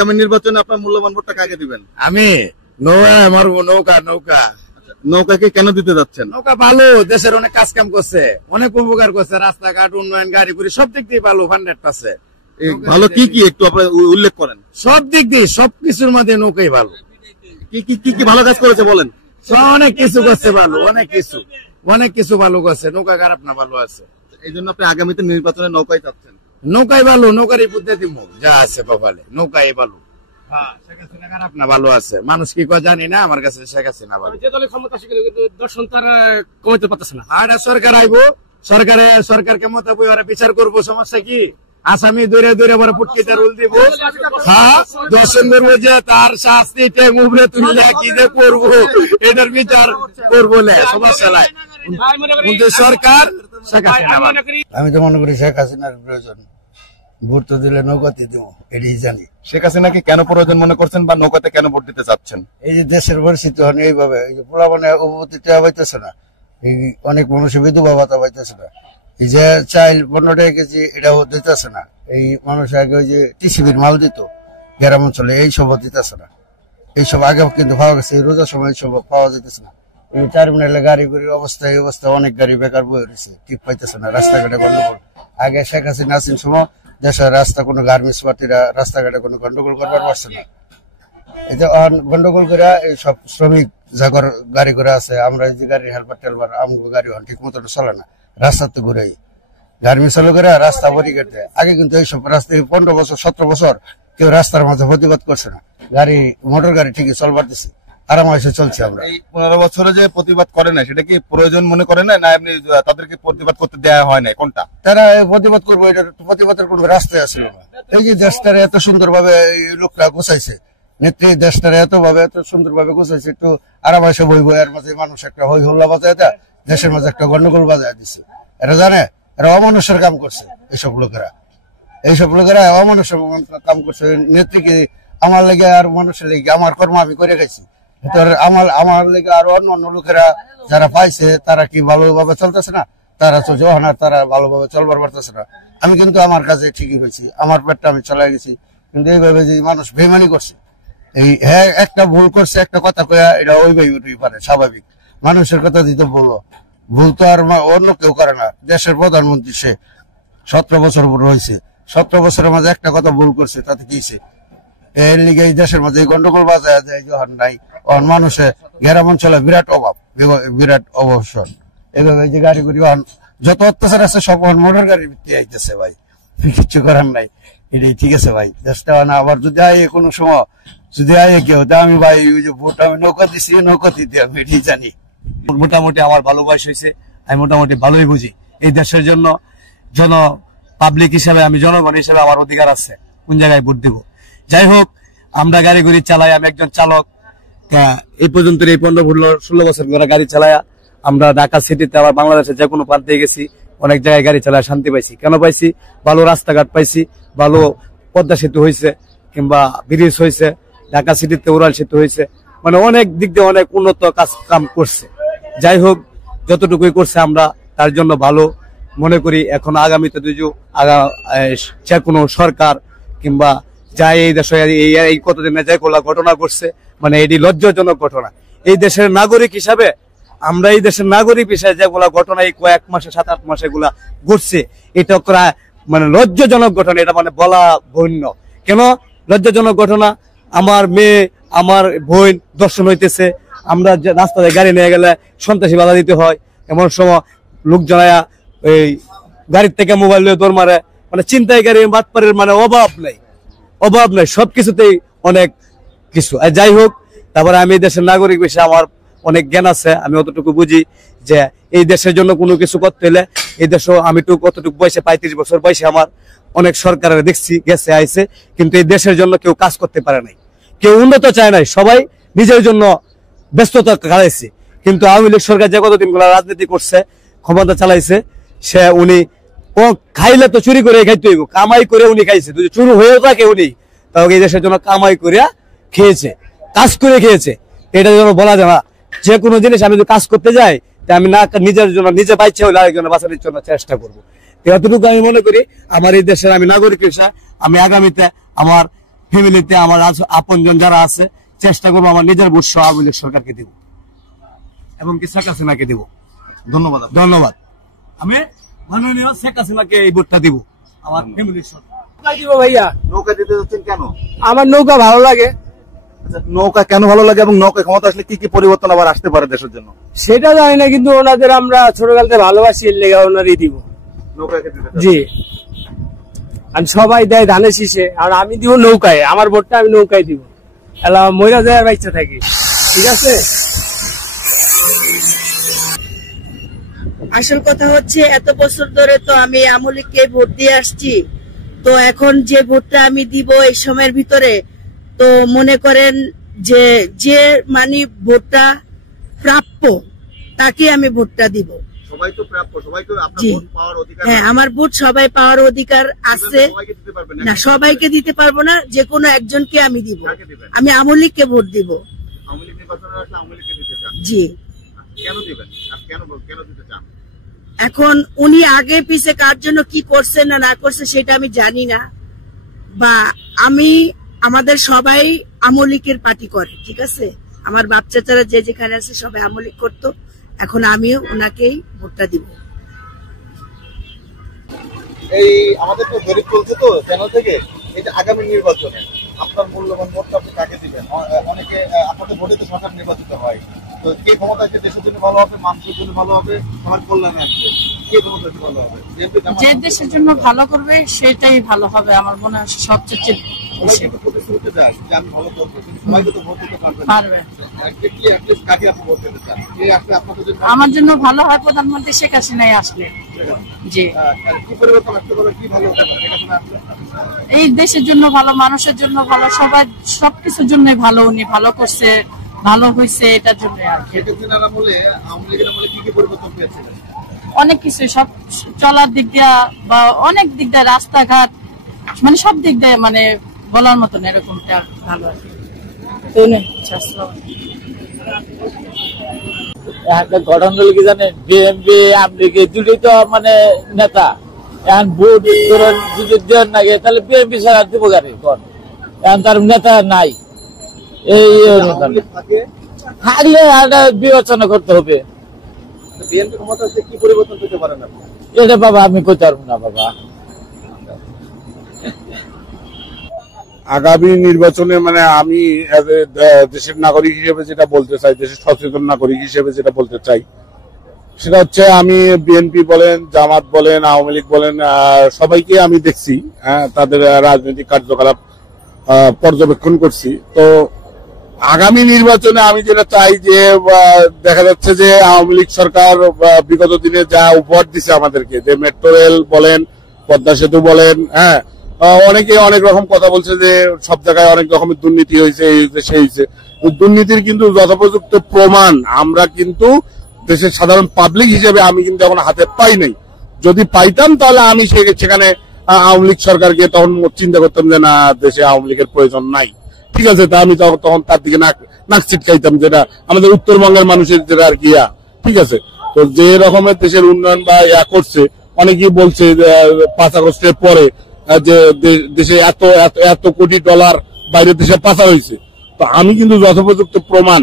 আগামী নির্বাচনে আপনার মূল্যবান ভোটটা কাকে দিবেন? আমি নৌকা মারবো। নৌকা নৌকা নৌকাকে কেন দিতে যাচ্ছেন? নৌকা ভালো, দেশের অনেক কাজ কাম করছে, অনেক উপকার করছে, রাস্তাঘাট উন্নয়ন, গাড়ি গুড়ি সব দিক দিয়ে ভালো, 100%। ভালো কি কি একটু আপনি উল্লেখ করেন? সব দিক দিয়ে সবকিছুর মধ্যে নৌকাই ভালো। কি কি কি কি ভালো কাজ করেছে বলেন? অনেক কিছু করছে ভালো, অনেক কিছু ভালো করছে। নৌকা খারাপ না, ভালো আছে। এই জন্য আপনি আগামীতে নির্বাচনে নৌকাই চাচ্ছেন? নৌকাই ভালো, নৌকারই বুদ্ধি দিব যা আছে কপালে, নৌকাই ভালো। শেখ হাসিনা খারাপ না, ভালো আছে। মানুষ কি কয় জানি না, আমার কাছে শেখ হাসিনা ভালো। যে দলের ক্ষমতা দর্শন তার কমাইতে পারতেছে না। আর সরকার আইবো, সরকারকে মোতাবেক ওরা বিচার করবো, সমস্যা কি? আসামি দূরে দূরে বড় পুটকিতে রুল দিব, হ্যাঁ দর্শন করবো, যে তার শাস্তি ট্যাং উপরে তুললে কি যে করবো, এটার বিচার করবো, সমস্যা নাই। কিন্তু সরকার শেখ হাসিনা ভালো। আমি তো মনে করি শেখ হাসিনার প্রয়োজন, ভোট তো দিলে নৌকাতে দিব, এটাই জানি। শেখ হাসিনাকে কেন প্রয়োজন মনে করছেন বা নৌকাতে কেন ভোট দিতে চাচ্ছেন? এই যে দেশের পরিস্থিতি হয় এইভাবে, এই যে পোলাপানে উপভূতিটা পাইতেছে না, এই অনেক মানুষের বিধবা ভাতা পাইতেছে না, এই যে চাইল 15 টাকা কেজি এটাও দিতেছে না। এই মানুষ আগে ওই যে টিসিবির মাল দিত গ্রাম অঞ্চলে, এই সব দিতেছে না। এইসব আগে কিন্তু পাওয়া গেছে, এই রোজার সময় সব পাওয়া যেতেছে না। এই টার্মিনালে গাড়ি গুড়ির অবস্থা, এই অবস্থা, অনেক গাড়ি বেকার বয়ে রয়েছে, ঠিক পাইতেছে না, রাস্তাঘাটে গন্ডগোল। আগে শেখ হাসিনা আসেন সময় দেশের রাস্তা কোনো গার্মেন্টস পার্টিরা রাস্তাঘাটে কোনো গন্ডগোল করবার পারছে না। এটা গন্ডগোল করে এই সব শ্রমিক জাগর গাড়ি করে আছে, আমরা যে গাড়ি হেলপার টেলপার আমগো গাড়ি ঠিক মতো চলে না, রাস্তাতে ঘুরে গার্মেন্টস চালু করে রাস্তা বড়ি কেটে। আগে কিন্তু এইসব রাস্তায় 15 বছর 17 বছর কেউ রাস্তার মাঝে প্রতিবাদ করছে না, গাড়ি মোটর গাড়ি ঠিকই চলবার দিচ্ছে, আরামাইসে চলছে। আমরা এই 15 বছরে যে প্রতিবাদ করে না, সেটা কি প্রয়োজন মনে করে না, না এমনি তাদেরকে প্রতিবাদ করতে দেওয়া হয় না? কোনটা? তারা প্রতিবাদ করবো, এটা প্রতিবাদের কোন রাস্তায় আসছিল না। এই যে দেশটারে এত সুন্দর ভাবে লোকরা গোছাইছে, নেত্রী দেশটারে এত সুন্দর ভাবে গোছাইছে, একটু আরামাইসে বইব, এর মাঝে মানুষ একটা হই হল্লা বাজায় দেয়, দেশের মাঝে একটা গন্ডগোল বাজায় দিচ্ছে। এরা জানে এরা অমানুষের কাম করছে, এইসব লোকেরা অমানুষের কাম করছে। নেত্রীকে আমার লেগে আর মানুষের লেগে আমার কর্ম আমি করে গেছি, আমার লেগে আর অন্য লোকেরা যারা পাইছে তারা কি ভালোভাবে চলতেছে না, তারা চলছে না, তারা ভালোভাবে চলবার পারতেছে না। আমি কিন্তু আমার কাছে ঠিকই হয়েছি, আমার পেটটা আমি চালাই গেছি। কিন্তু এইভাবে যে মানুষ বেইমানি করছে, এই হ্যাঁ একটা ভুল করছে, একটা কথা কয়া এটা ওইভাবেই পারে, স্বাভাবিক। মানুষের কথা দিতে বললো, ভুল তো আর অন্য কেউ করে না। দেশের প্রধানমন্ত্রী, সে 17 বছর উপর হয়েছে, 17 বছরের মাঝে একটা কথা ভুল করছে, তাতে কিছে? এর লিগে এই দেশের মাঝে গন্ডগোল বাজায় দেয় যখন নাই, মানুষের গ্রাম অঞ্চলে বিরাট অবসর। এভাবে যে গাড়ি গুড়ি যত অত্যাচার আছে সব মোটর গাড়ির ভিত্তি আইতেছে ভাই, কিচ্ছু করার নাই। এটাই ঠিক আছে ভাই, দেশটা না আবার যদি আয়ে কোনো সময় যদি আয়ে কেউ, তা আমি ভাই ওই যে ভোট আমি নৌকা দিচ্ছি, নৌকা দিতে আমি এটাই জানি। মোটামুটি আমার ভালো বয়স হয়েছে, আমি মোটামুটি ভালোই বুঝি এই দেশের জন্য। পাবলিক হিসাবে, আমি জনগণ হিসাবে আমার অধিকার আছে কোন জায়গায় ভোট দিব। যাই হোক, আমরা গাড়ি গুড়ি চালাই, আমি একজন চালক। এই পর্যন্ত এই 15-16 বছর ধরে গাড়ি চালায়া আমরা ঢাকা সিটিতে, আবার বাংলাদেশের যে কোনো প্রান্তে গেছি, অনেক জায়গায় গাড়ি চালায় শান্তি পাইছি। কেন পাইছি? ভালো রাস্তাঘাট পাইছি, ভালো পদ্মা সেতু হয়েছে, কিংবা ব্রিজ হয়েছে, ঢাকা সিটিতে উড়াল সেতু হয়েছে, মানে অনেক দিক দিয়ে অনেক উন্নত কাম করছে। যাই হোক, যতটুকুই করছে আমরা তার জন্য ভালো মনে করি। এখন আগামীতে যে কোনো সরকার কিংবা যাই এই দেশে এই কতদিনে যে ঘটনা ঘটছে, মানে এটি লজ্জাজনক ঘটনা। এই দেশের নাগরিক হিসাবে, আমরা এই দেশের নাগরিক হিসাবে যেগুলা ঘটনা এই কয়েক মাসে 7-8 মাসে এগুলা ঘটছে, এটা মানে লজ্জাজনক ঘটনা। এটা মানে বলা বন্য। কেন লজ্জাজনক ঘটনা? আমার মেয়ে, আমার বোন দর্শন হইতেছে, আমরা রাস্তায় গাড়ি নিয়ে গেলে সন্ত্রাসী বাধা দিতে হয়, এমন সময় লোক জনায়া এই গাড়ির থেকে মোবাইল নিয়ে দৌড় মারে, মানে চিন্তায় গাড়ি বাটপারের মানে অভাব নাই, সবকিছুতেই অনেক কিছু। আর যাই হোক, তারপরে আমি এই দেশের নাগরিক বিষয়ে আমার অনেক জ্ঞান আছে, আমি অতটুকু বুঝি যে এই দেশের জন্য কোনো কিছু করতে হলে, এই দেশে আমি কতটুকু বয়সে 35 বছর বয়সে আমার অনেক সরকারের দেখছি গেছে আইছে, কিন্তু এই দেশের জন্য কেউ কাজ করতে পারে নাই, কেউ উন্নত চায় নাই, সবাই নিজের জন্য ব্যস্ততা কাটাইছে। কিন্তু আওয়ামী লীগ সরকার যে কতদিন গুলা রাজনীতি করছে, ক্ষমতা চালাইছে, উনি খাইলে তো চুরি করে খাইতে হইব, কামাই করে উনি খাইছে। যদি চুরি হয়েও থাকে উনি, তাহলে এই দেশের জন্য কামাই করিয়া খেয়েছে, কাজ করে খেয়েছে। এটা যেন বলা যায় না, যে কোনো জিনিস আমি যদি কাজ করতে যাই, তা আমি না নিজের জন্য নিজে বাইচ্ছে হলে আরেকজনের বাঁচানোর জন্য চেষ্টা করবো। এতটুকু আমি মনে করি আমার এই দেশের আমি নাগরিক হিসেবে আমি আগামীতে আমার ফ্যামিলিতে আমার আপনজন যারা আছে চেষ্টা করবো আমার নিজের ভোট সহ আওয়ামী লীগ সরকারকে দেব এবং কি শেখ হাসিনাকে দেব। ধন্যবাদ। ধন্যবাদ। আমি মাননীয় শেখ হাসিনাকে এই ভোটটা দিব আমার ফ্যামিলির সরকার দিব ভাইয়া। নৌকা দিতে যাচ্ছেন কেন? আমার নৌকা ভালো লাগে। আচ্ছা, নৌকা কেন ভালো লাগে এবং নৌকা ক্ষমতা আসলে কি কি পরিবর্তন আবার আসতে পারে দেশের জন্য? সেটা জানি না, কিন্তু ওনাদের আমরা ছোটকাল থেকে ভালোবাসি, এর লেগে ওনারই দিব। নৌকাকে দিতে চাচ্ছেন? জি, আর সবাই দেয় ধানের শীষে, আর আমি দিব নৌকায়। আমার ভোটটা আমি নৌকায় দিব, এলা ময়রা দেওয়ার বাচ্চা থাকি। ঠিক আছে। আসল কথা হচ্ছে এত বছর ধরে তো আমি আওয়ামী লীগকে ভোট দিয়ে আসছি, তো এখন যে ভোটটা আমি দিব এই সময়ের ভিতরে, তো মনে করেন যে মানে ভোটটা প্রাপ্য তাকে আমি ভোটটা দিব। সবাই তো প্রাপ্য, সবাই তো আপনার ভোট পাওয়ার অধিকার। হ্যাঁ, আমার ভোট সবাই পাওয়ার অধিকার আছে। সবাইকে দিতে পারবেন না, সবাইকে দিতে পারবো না, যে কোনো একজনকে আমি দিব। কাকে দিবেন? আমি আওয়ামী লীগকে ভোট দিব। আওয়ামী লীগ নির্বাচনে আসলে আওয়ামী লীগকে দিতে চান? জি। কেন দিবেন আর কেন দিতে চান? এখন উনি আগে পিছে কার জন্য কি করছে না না করছে সেটা আমি জানি না, বা আমাদের সবাই আওয়ামী লীগের পার্টি করে। ঠিক আছে, আমার বাপ চাচারা যে যেখানে আছে সবাই আওয়ামী লীগ করতো, এখন আমিও ওনাকেই ভোটটা দিব। এই আমাদের তো জরিপ চলছে তো চ্যানেল থেকে, এই যে আগামী নির্বাচনে আপনার মূল্যবান ভোটটা আপনি কাকে দিবেন? অনেকে আপনাদের ভোটে তো সরকার নির্বাচিত হয়, তো কে ক্ষমতা আসলে দেশের জন্য ভালো হবে, মানুষের জন্য ভালো হবে, সবার কল্যাণে আসবে, কে ক্ষমতা আসলে ভালো হবে? যে দেশের জন্য ভালো করবে সেটাই ভালো হবে আমার মনে হয় সবচেয়ে সবাই কিন্তু প্রতিশ্রুতি দেয় যে আমি ভালো করবো, কিন্তু সবাইকে তো ভোট দিতে পারবে না। পারবে। কাকে আপনি ভোট দিতে চান? কে আসলে আপনাদের জন্য আমার জন্য ভালো হয় প্রধানমন্ত্রী শেখ হাসিনাই আসলে। জি, কি পরিবর্তন আসতে পারে, কি ভালো হতে পারে? এই দেশের জন্য ভালো, মানুষের জন্য ভালো, সবাই সবকিছুর জন্য ভালো। উনি ভালো করছে, ভালো হয়েছে, এটার জন্য আর কি। অনেক কিছু, সব চলার দিক দিয়া বা অনেক দিক দিয়ে, রাস্তাঘাট মানে সব দিক দিয়ে মানে বলার মতন এরকমটা ভালো আর কি। একটা ঘটনা হলো কি জানেন, বিএনপি আমলিগে দুটোই তো মানে নেতা, এখন ভোট ধরেন যদি দেন না গে তাহলে বিএনপি ছাড়া দিব গাড়ি কোন, এখন তার নেতা নাই। এই থাকলে বিবেচনা করতে হবে। কি পরিবর্তন পেতে পারেন আপনি? এটা বাবা আমি কইতে পারবো না বাবা। আগামী নির্বাচনে মানে আমি দেশের নাগরিক হিসেবে যেটা বলতে চাই, দেশের সচেতন নাগরিক হিসেবে যেটা বলতে চাই, সেটা হচ্ছে আমি বিএনপি বলেন, জামাত বলেন, আওয়ামী লীগ বলেন, সবাইকে আমি দেখছি, তাদের রাজনৈতিক কার্যকলাপ পর্যবেক্ষণ করছি। তো আগামী নির্বাচনে আমি যেটা চাই যে দেখা যাচ্ছে যে আওয়ামী লীগ সরকার বিগত দিনে যা উপহার দিছে আমাদেরকে, যে মেট্রো রেল বলেন, পদ্মা সেতু বলেন, অনেকে অনেক রকম কথা বলছে যে সব জায়গায় অনেক রকমের দুর্নীতি হয়েছে, এই হয়েছে সেই হয়েছে। দুর্নীতির কিন্তু যথোপযুক্ত প্রমাণ আমরা কিন্তু দেশের সাধারণ পাবলিক হিসেবে আমি কিন্তু এখন হাতে পাই নাই। যদি পাইতাম তাহলে আমি সেখানে আওয়ামী লীগ সরকারকে তখন চিন্তা করতাম যে না, দেশে আওয়ামী লীগের প্রয়োজন নাই। ঠিক আছে, তা আমি তখন তার দিকে নাক ছিটকাইতাম, যেটা আমাদের উত্তরবঙ্গের মানুষের যেটা আর কি। ঠিক আছে, তো যে রকমের দেশের উন্নয়ন বা করছে, অনেকেই বলছে 5 আগস্টের পরে যে দেশে এত এত এত কোটি ডলার বাইরের দেশে পাচার হয়েছে। তো আমি কিন্তু যথোপযুক্ত প্রমাণ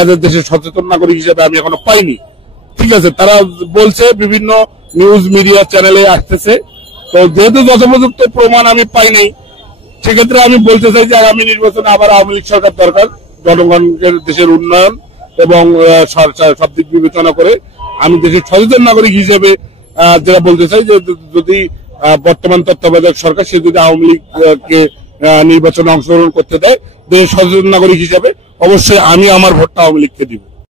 এদের দেশের সচেতন নাগরিক হিসেবে আমি এখনো পাইনি। ঠিক আছে, তারা বলছে বিভিন্ন নিউজ মিডিয়া চ্যানেলে আসতেছে, তো যেহেতু যথোপযুক্ত প্রমাণ আমি পাইনি, সেক্ষেত্রে আমি বলতে চাই যে আগামী নির্বাচনে আবার আওয়ামী লীগ সরকার দরকার। জনগণের দেশের উন্নয়ন এবং সব দিক বিবেচনা করে আমি দেশের সচেতন নাগরিক হিসেবে যেটা বলতে চাই যে যদি বর্তমান তত্ত্বাবধায়ক সরকার সে যদি আওয়ামী লীগকে নির্বাচনে অংশগ্রহণ করতে দেয়, দেশের সচেতন নাগরিক হিসেবে অবশ্যই আমি আমার ভোটটা আওয়ামী লীগকে দিব।